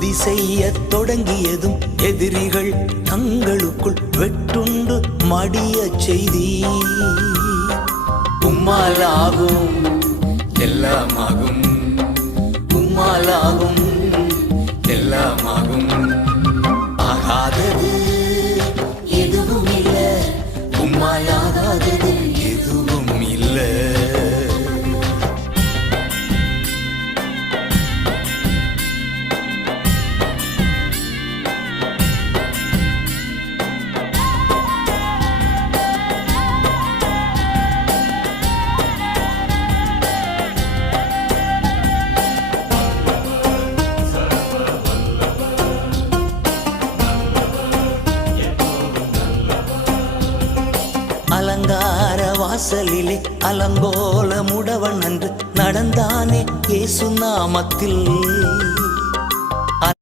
துதி செய்ய தொடங்கியதும் எதிரிகள் தங்களுக்குள் வெட்டுண்டு மடிய செய்தி. உம்மாலாகும் எல்லாமாகும், உம்மாலாகும் எல்லாமாகும். ஆகாதது எதுவும் இல்லை, உம்மாலாகாதது எதுவும் இல்லை. அலங்கார வாசலிலே அலங்கோல முடவன் அன்று நடந்தானே இயேசு நாமத்தில்.